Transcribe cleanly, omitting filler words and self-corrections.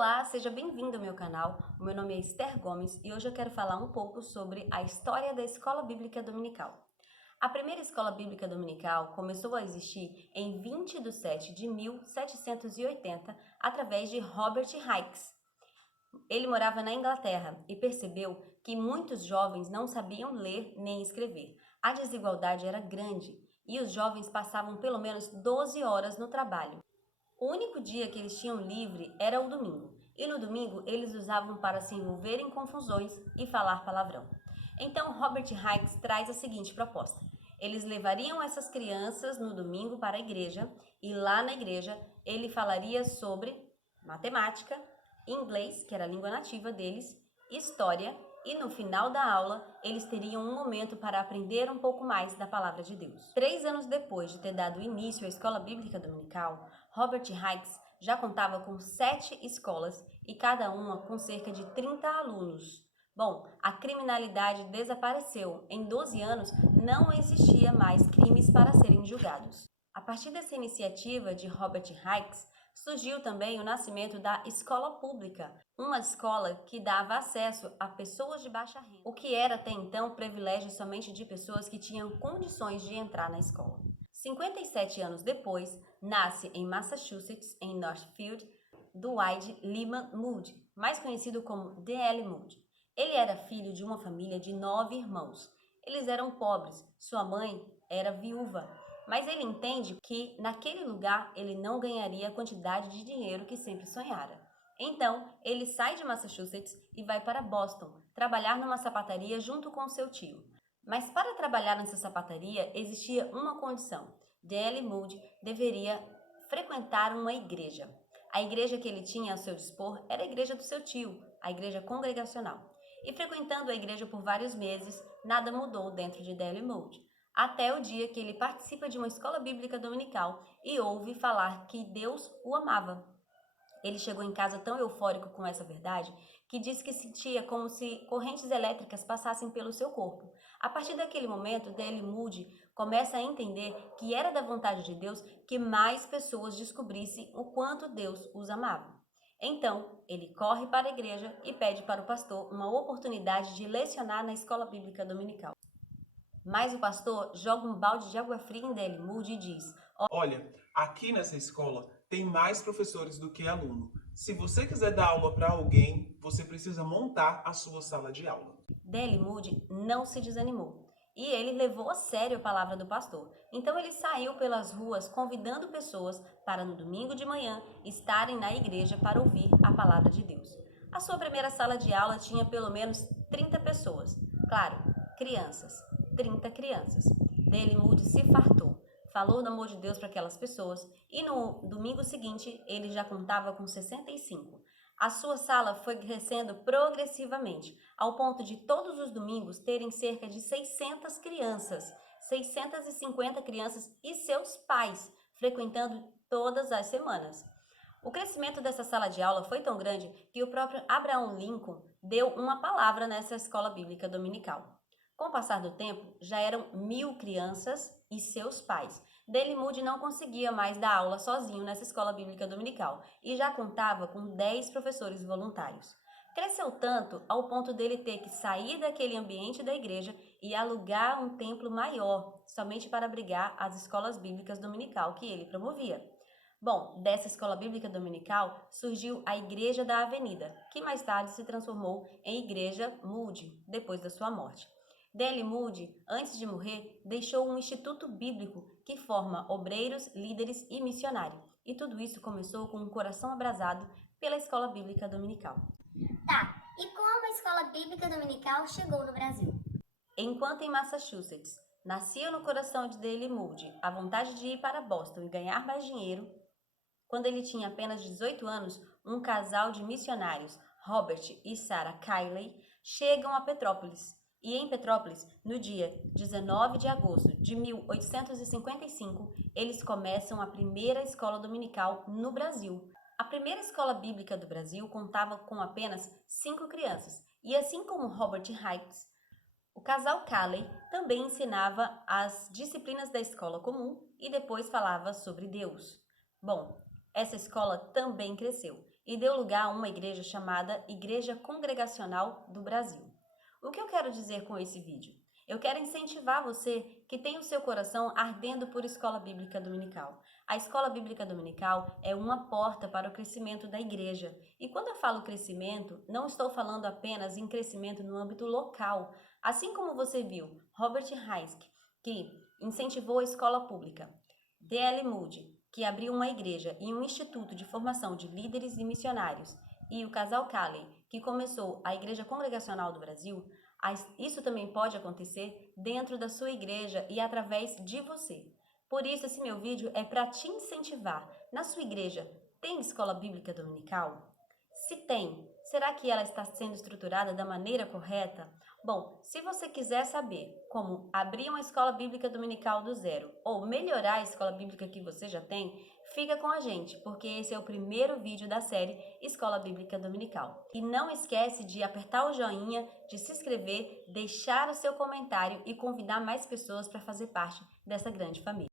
Olá, seja bem-vindo ao meu canal. O meu nome é Esther Gomes e hoje eu quero falar um pouco sobre a história da Escola Bíblica Dominical. A primeira Escola Bíblica Dominical começou a existir em 20 de setembro de 1780 através de Robert Hicks. Ele morava na Inglaterra e percebeu que muitos jovens não sabiam ler nem escrever. A desigualdade era grande e os jovens passavam pelo menos 12 horas no trabalho. O único dia que eles tinham livre era o domingo, e no domingo eles usavam para se envolver em confusões e falar palavrão. Então Robert Hicks traz a seguinte proposta: eles levariam essas crianças no domingo para a igreja e lá na igreja ele falaria sobre matemática, inglês, que era a língua nativa deles, história, e no final da aula eles teriam um momento para aprender um pouco mais da palavra de Deus. 3 anos depois de ter dado início à Escola Bíblica Dominical, Robert Hicks já contava com 7 escolas e cada uma com cerca de 30 alunos. Bom, a criminalidade desapareceu. Em 12 anos não existia mais crimes para serem julgados. A partir dessa iniciativa de Robert Hicks, surgiu também o nascimento da escola pública, uma escola que dava acesso a pessoas de baixa renda, o que era até então privilégio somente de pessoas que tinham condições de entrar na escola. 57 anos depois, nasce em Massachusetts, em Northfield, Dwight Lyman Moody, mais conhecido como D.L. Moody. Ele era filho de uma família de 9 irmãos. Eles eram pobres, sua mãe era viúva, mas ele entende que naquele lugar ele não ganharia a quantidade de dinheiro que sempre sonhara. Então, ele sai de Massachusetts e vai para Boston, trabalhar numa sapataria junto com seu tio. Mas para trabalhar nessa sapataria existia uma condição: D.L. Moody deveria frequentar uma igreja. A igreja que ele tinha a seu dispor era a igreja do seu tio, a igreja congregacional. E frequentando a igreja por vários meses, nada mudou dentro de D.L. Moody, até o dia que ele participa de uma escola bíblica dominical e ouve falar que Deus o amava. Ele chegou em casa tão eufórico com essa verdade que disse que sentia como se correntes elétricas passassem pelo seu corpo. A partir daquele momento, D.L. Moody começa a entender que era da vontade de Deus que mais pessoas descobrissem o quanto Deus os amava. Então, ele corre para a igreja e pede para o pastor uma oportunidade de lecionar na escola bíblica dominical. Mas o pastor joga um balde de água fria em D.L. Moody e diz: Olha, aqui nessa escola tem mais professores do que aluno. Se você quiser dar aula para alguém, você precisa montar a sua sala de aula. D.L. Moody não se desanimou e ele levou a sério a palavra do pastor. Então ele saiu pelas ruas convidando pessoas para no domingo de manhã estarem na igreja para ouvir a palavra de Deus. A sua primeira sala de aula tinha pelo menos 30 pessoas. Claro, crianças. 30 crianças. D.L. Moody se fartou, falou do amor de Deus para aquelas pessoas e no domingo seguinte ele já contava com 65. A sua sala foi crescendo progressivamente, ao ponto de todos os domingos terem cerca de 600 crianças, 650 crianças e seus pais frequentando todas as semanas. O crescimento dessa sala de aula foi tão grande que o próprio Abraham Lincoln deu uma palavra nessa escola bíblica dominical. Com o passar do tempo, já eram 1.000 crianças e seus pais. D.L. Moody não conseguia mais dar aula sozinho nessa escola bíblica dominical e já contava com 10 professores voluntários. Cresceu tanto ao ponto dele ter que sair daquele ambiente da igreja e alugar um templo maior, somente para abrigar as escolas bíblicas dominical que ele promovia. Bom, dessa escola bíblica dominical surgiu a Igreja da Avenida, que mais tarde se transformou em Igreja Moody, depois da sua morte. D.L. Moody, antes de morrer, deixou um instituto bíblico que forma obreiros, líderes e missionários. E tudo isso começou com um coração abrasado pela escola bíblica dominical. Tá, e como a escola bíblica dominical chegou no Brasil? Enquanto em Massachusetts nascia no coração de D.L. Moody a vontade de ir para Boston e ganhar mais dinheiro, quando ele tinha apenas 18 anos, um casal de missionários, Robert e Sarah Kiley, chegam a Petrópolis. E em Petrópolis, no dia 19 de agosto de 1855, eles começam a primeira escola dominical no Brasil. A primeira escola bíblica do Brasil contava com apenas 5 crianças, e assim como Robert Hicks, o casal Calley também ensinava as disciplinas da escola comum e depois falava sobre Deus. Bom, essa escola também cresceu e deu lugar a uma igreja chamada Igreja Congregacional do Brasil. O que eu quero dizer com esse vídeo? Eu quero incentivar você que tem o seu coração ardendo por escola bíblica dominical. A escola bíblica dominical é uma porta para o crescimento da igreja. E quando eu falo crescimento, não estou falando apenas em crescimento no âmbito local. Assim como você viu Robert Heisk, que incentivou a escola pública, D.L. Moody, que abriu uma igreja e um instituto de formação de líderes e missionários, e o casal Calley, que começou a Igreja Congregacional do Brasil, isso também pode acontecer dentro da sua igreja e através de você. Por isso, esse meu vídeo é para te incentivar. Na sua igreja, tem escola bíblica dominical? Se tem, será que ela está sendo estruturada da maneira correta? Bom, se você quiser saber como abrir uma escola bíblica dominical do zero ou melhorar a escola bíblica que você já tem, fica com a gente, porque esse é o primeiro vídeo da série Escola Bíblica Dominical. E não esquece de apertar o joinha, de se inscrever, deixar o seu comentário e convidar mais pessoas para fazer parte dessa grande família.